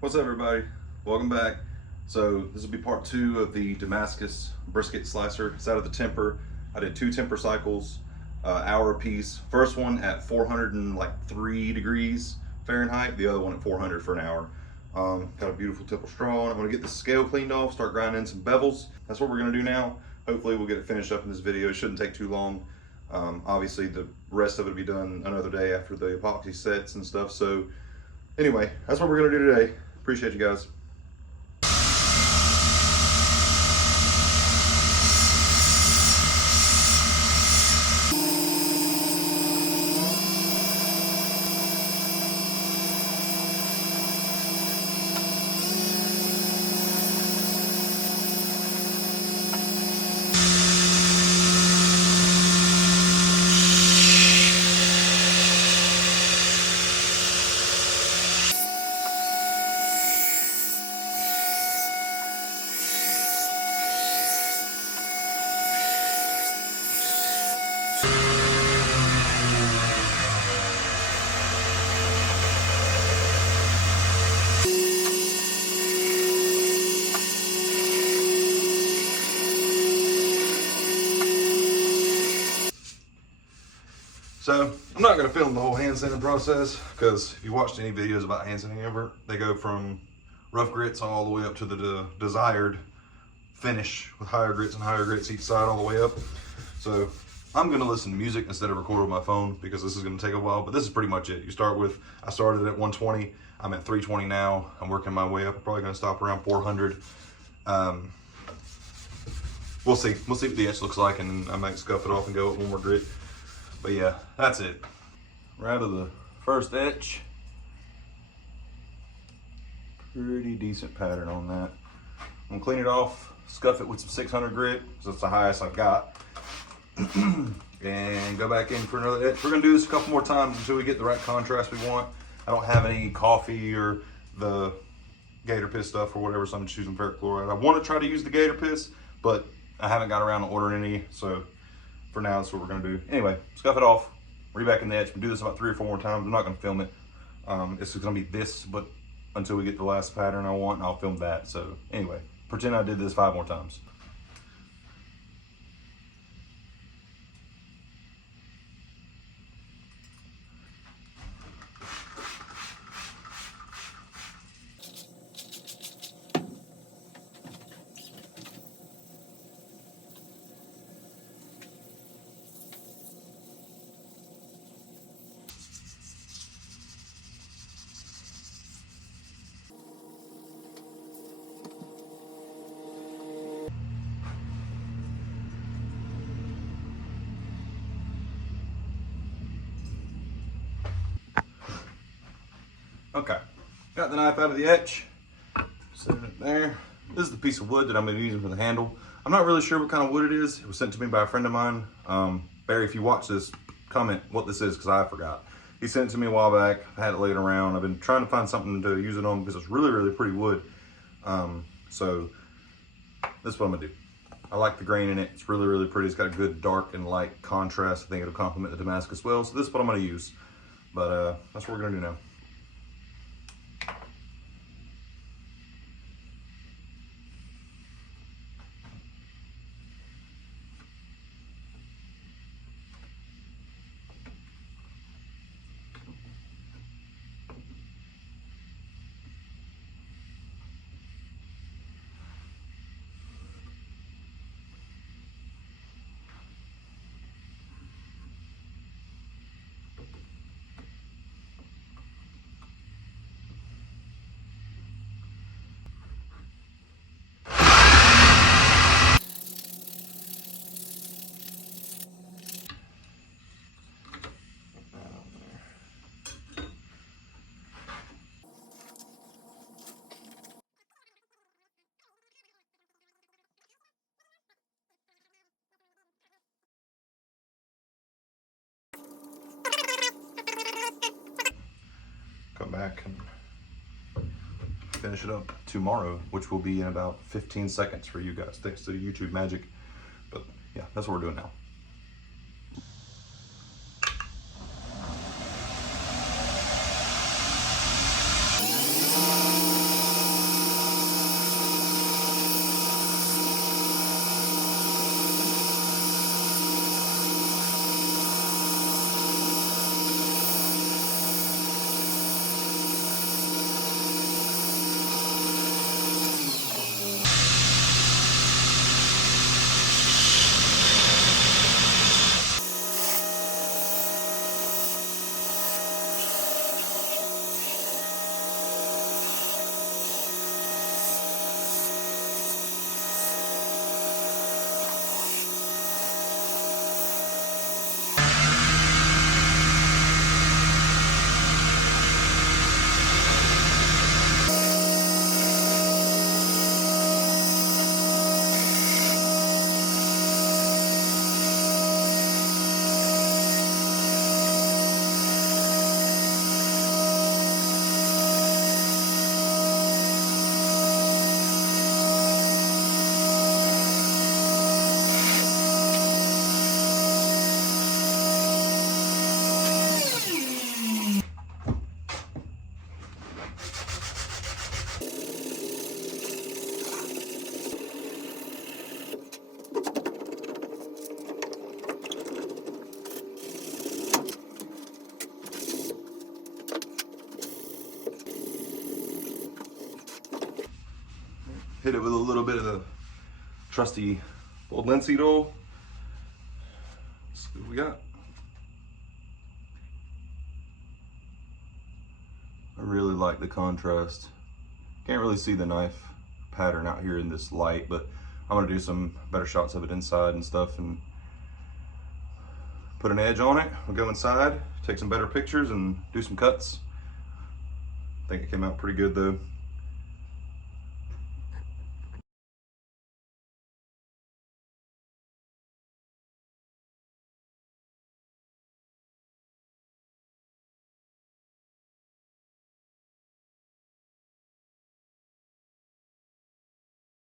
What's up, everybody? Welcome back. So this will be part 2 of the Damascus Brisket slicer. It's out of the temper. I did 2 temper cycles, hour apiece. First one at 403 degrees Fahrenheit, the other one at 400 for an hour. Got a beautiful temple straw, and I'm gonna get the scale cleaned off, start grinding some bevels. That's what we're gonna do now. Hopefully we'll get it finished up in this video. It shouldn't take too long. Obviously the rest of it will be done another day after the epoxy sets and stuff. So anyway, that's what we're gonna do today. Appreciate you guys. So I'm not going to film the whole hand sanding process, because if you watched any videos about hand sanding ever, they go from rough grits all the way up to the desired finish with higher grits each side all the way up. So I'm going to listen to music instead of record with my phone, because this is going to take a while, but this is pretty much it. You start with, I started at 120, I'm at 320 now. I'm working my way up. I'm probably going to stop around 400. We'll see what the etch looks like, and I might scuff it off and go with one more grit. But yeah, that's it. We're out of the first etch. Pretty decent pattern on that. I'm gonna clean it off, scuff it with some 600 grit, because that's the highest I've got. And go back in for another etch. We're gonna do this a couple more times until we get the right contrast we want. I don't have any coffee or the gator piss stuff or whatever, so I'm just using ferric chloride. I want to try to use the gator piss, but I haven't got around to ordering any, so for now, that's what we're gonna do. Anyway, scuff it off, re-back in the etch. We'll do this about 3 or 4 more times. I'm not gonna film it. It's gonna be this, but until we get the last pattern I want, I'll film that. So anyway, pretend I did this 5 more times. Okay, got the knife out of the etch, setting it there. This is the piece of wood that I'm gonna be using for the handle. I'm not really sure what kind of wood it is. It was sent to me by a friend of mine. Barry, if you watch this, comment what this is, because I forgot. He sent it to me a while back. I had it laying around. I've been trying to find something to use it on, because it's really, really pretty wood. So this is what I'm gonna do. I like the grain in it. It's really, really pretty. It's got a good dark and light contrast. I think it'll complement the Damascus well. So this is what I'm gonna use. But that's what we're gonna do now. Come back and finish it up tomorrow, which will be in about 15 seconds for you guys, thanks to the YouTube magic. But yeah, that's what we're doing now. hit it with a little bit of the trusty old linseed oil. Let's see what we got. I really like the contrast. Can't really see the knife pattern out here in this light, but I'm gonna do some better shots of it inside and stuff and put an edge on it. We'll go inside, take some better pictures and do some cuts. I think it came out pretty good though.